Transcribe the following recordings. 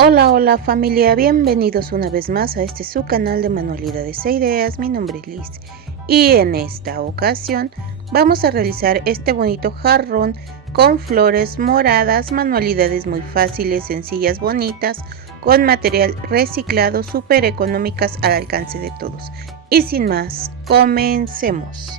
Hola familia, bienvenidos una vez más a su canal de manualidades e ideas. Mi nombre es Liz y en esta ocasión vamos a realizar este bonito jarrón con flores moradas, manualidades muy fáciles, sencillas, bonitas, con material reciclado, súper económicas al alcance de todos. Y sin más, comencemos.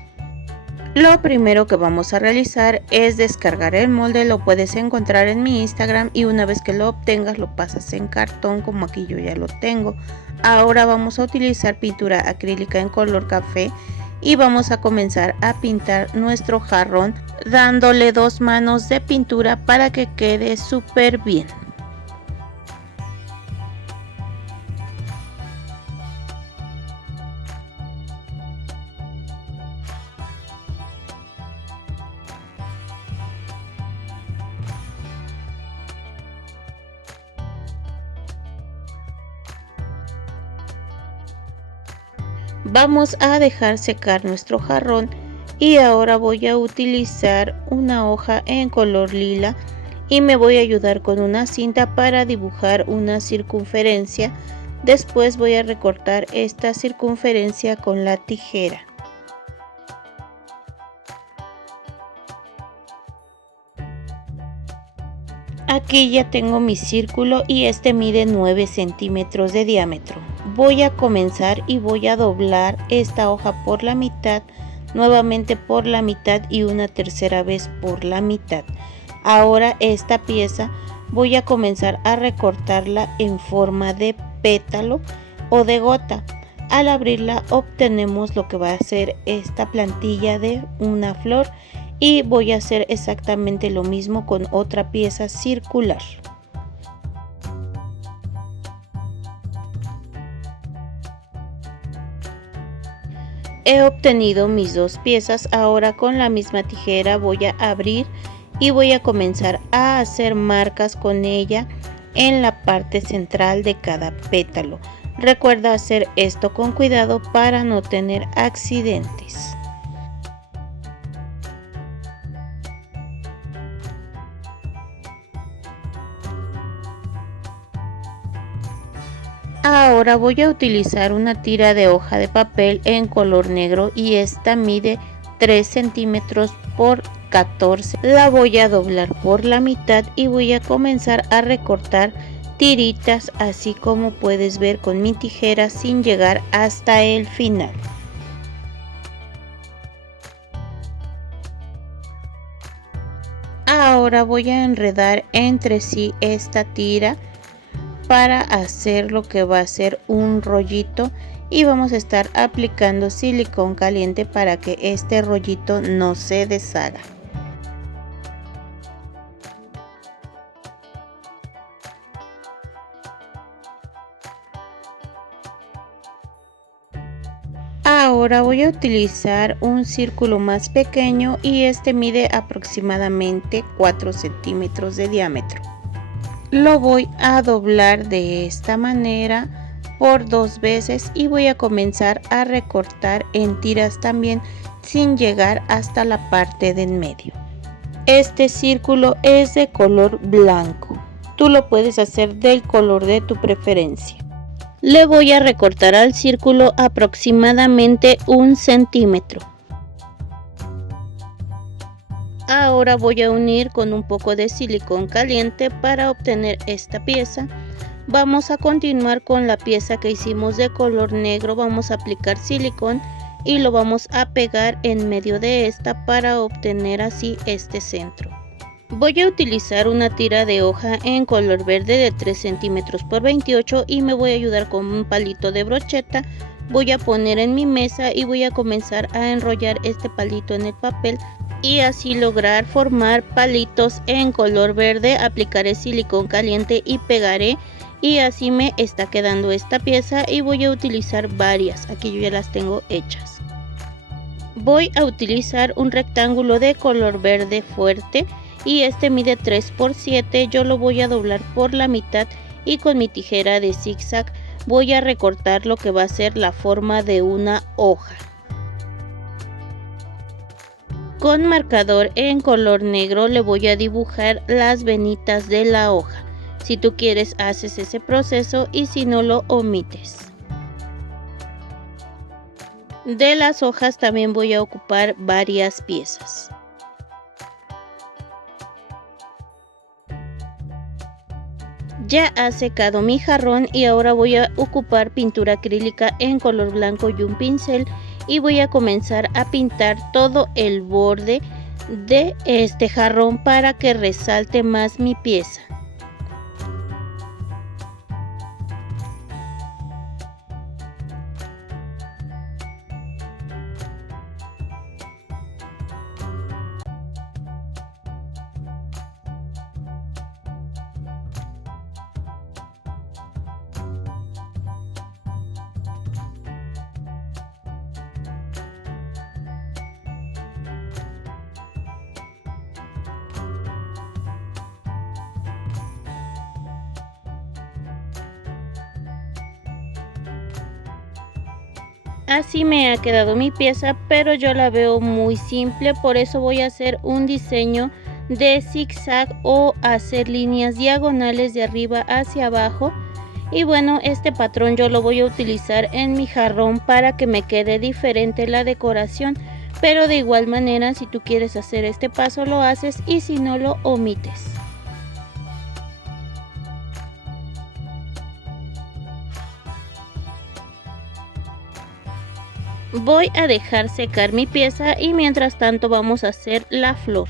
Lo primero que vamos a realizar es descargar el molde. Lo puedes encontrar en mi Instagram y una vez que lo obtengas lo pasas en cartón, como aquí yo ya lo tengo. Ahora vamos a utilizar pintura acrílica en color café y vamos a comenzar a pintar nuestro jarrón dándole 2 manos de pintura para que quede súper bien. Vamos a dejar secar nuestro jarrón y ahora voy a utilizar una hoja en color lila y me voy a ayudar con una cinta para dibujar una circunferencia. Después voy a recortar esta circunferencia con la tijera. Aquí ya tengo mi círculo y este mide 9 centímetros de diámetro. Voy a comenzar y voy a doblar esta hoja por la mitad, nuevamente por la mitad y una tercera vez por la mitad. Ahora esta pieza voy a comenzar a recortarla en forma de pétalo o de gota. Al abrirla obtenemos lo que va a ser esta plantilla de una flor. Y voy a hacer exactamente lo mismo con otra pieza circular. He obtenido mis 2 piezas. Ahora con la misma tijera voy a abrir y voy a comenzar a hacer marcas con ella en la parte central de cada pétalo. Recuerda hacer esto con cuidado para no tener accidentes. Ahora voy a utilizar una tira de hoja de papel en color negro y esta mide 3 centímetros por 14. La voy a doblar por la mitad y voy a comenzar a recortar tiritas, así como puedes ver con mi tijera, sin llegar hasta el final. Ahora voy a enredar entre sí esta tira para hacer lo que va a ser un rollito y vamos a estar aplicando silicón caliente para que este rollito no se deshaga. Ahora voy a utilizar un círculo más pequeño y este mide aproximadamente 4 centímetros de diámetro. Lo voy a doblar de esta manera por 2 veces y voy a comenzar a recortar en tiras también sin llegar hasta la parte de en medio. Este círculo es de color blanco. Tú lo puedes hacer del color de tu preferencia. Le voy a recortar al círculo aproximadamente 1 centímetro. Ahora voy a unir con un poco de silicón caliente para obtener esta pieza. Vamos a continuar con la pieza que hicimos de color negro. Vamos a aplicar silicón y lo vamos a pegar en medio de esta para obtener así este centro. Voy a utilizar una tira de hoja en color verde de 3 centímetros por 28 y me voy a ayudar con un palito de brocheta. Voy a poner en mi mesa y voy a comenzar a enrollar este palito en el papel y así lograr formar palitos en color verde. Aplicaré silicón caliente y pegaré y así me está quedando esta pieza y voy a utilizar varias. Aquí yo ya las tengo hechas. Voy a utilizar un rectángulo de color verde fuerte y este mide 3 por 7. Yo lo voy a doblar por la mitad y con mi tijera de zigzag voy a recortar lo que va a ser la forma de una hoja. Con marcador en color negro le voy a dibujar las venitas de la hoja. Si tú quieres, haces ese proceso y si no, lo omites. De las hojas también voy a ocupar varias piezas. Ya ha secado mi jarrón y ahora voy a ocupar pintura acrílica en color blanco y un pincel y voy a comenzar a pintar todo el borde de este jarrón para que resalte más mi pieza. Así me ha quedado mi pieza, pero yo la veo muy simple, por eso voy a hacer un diseño de zigzag o hacer líneas diagonales de arriba hacia abajo. Y bueno, este patrón yo lo voy a utilizar en mi jarrón para que me quede diferente la decoración, pero de igual manera si tú quieres hacer este paso lo haces y si no, lo omites. Voy a dejar secar mi pieza y mientras tanto vamos a hacer la flor.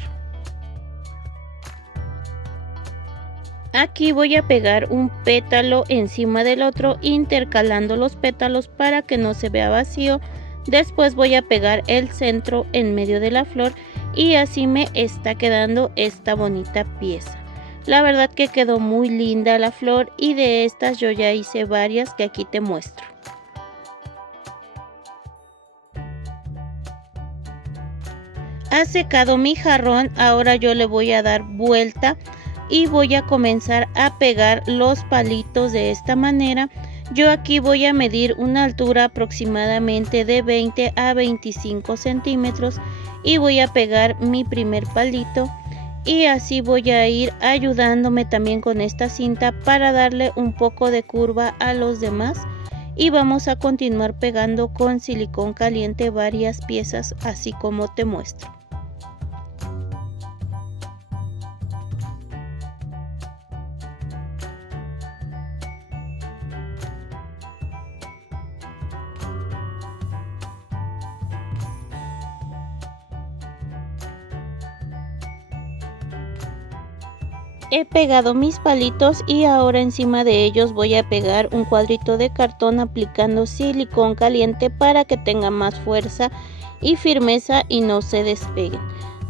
Aquí voy a pegar un pétalo encima del otro, intercalando los pétalos para que no se vea vacío. Después voy a pegar el centro en medio de la flor y así me está quedando esta bonita pieza. La verdad que quedó muy linda la flor y de estas yo ya hice varias que aquí te muestro. Ha secado mi jarrón, ahora yo le voy a dar vuelta y voy a comenzar a pegar los palitos de esta manera. Yo aquí voy a medir una altura aproximadamente de 20 a 25 centímetros y voy a pegar mi primer palito y así voy a ir ayudándome también con esta cinta para darle un poco de curva a los demás. Y vamos a continuar pegando con silicón caliente varias piezas así como te muestro. He pegado mis palitos y ahora encima de ellos voy a pegar un cuadrito de cartón aplicando silicón caliente para que tenga más fuerza y firmeza y no se despeguen.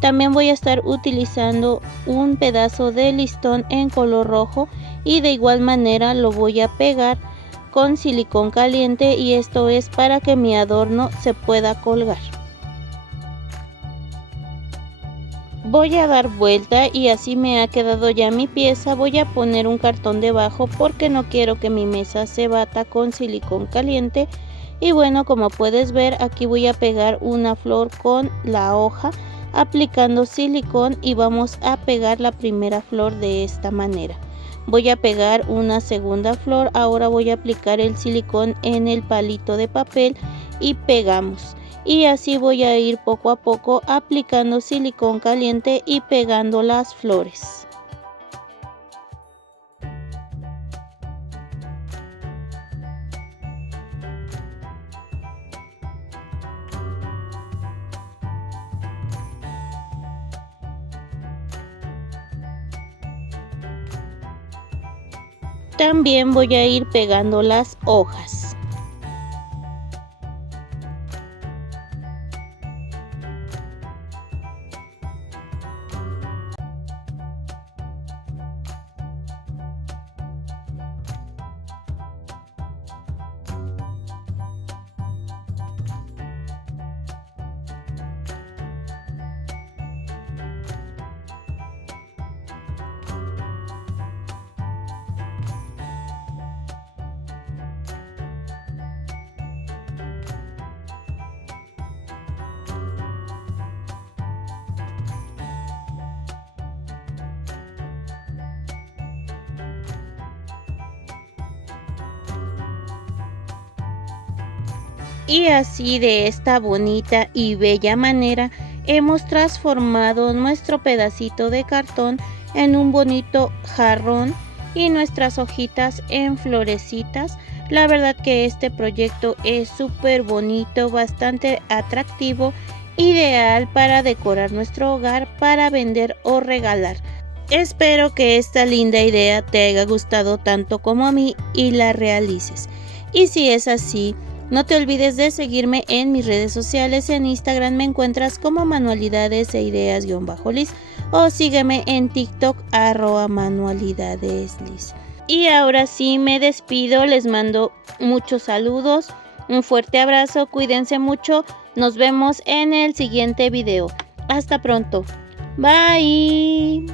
También voy a estar utilizando un pedazo de listón en color rojo y de igual manera lo voy a pegar con silicón caliente y esto es para que mi adorno se pueda colgar. Voy a dar vuelta y así me ha quedado ya mi pieza. Voy a poner un cartón debajo porque no quiero que mi mesa se bata con silicón caliente. Y bueno, como puedes ver, aquí voy a pegar una flor con la hoja aplicando silicón y vamos a pegar la primera flor de esta manera. Voy a pegar una segunda flor, ahora voy a aplicar el silicón en el palito de papel y pegamos. Y así voy a ir poco a poco aplicando silicón caliente y pegando las flores. También voy a ir pegando las hojas. Y así, de esta bonita y bella manera, hemos transformado nuestro pedacito de cartón en un bonito jarrón y nuestras hojitas en florecitas. La verdad que este proyecto es súper bonito, bastante atractivo, ideal para decorar nuestro hogar, para vender o regalar. Espero que esta linda idea te haya gustado tanto como a mí y la realices. Y si es así, no te olvides de seguirme en mis redes sociales. En Instagram me encuentras como manualidades e ideas-liz, o sígueme en TikTok @manualidadesliz. Y ahora sí me despido, les mando muchos saludos, un fuerte abrazo, cuídense mucho, nos vemos en el siguiente video. Hasta pronto, bye.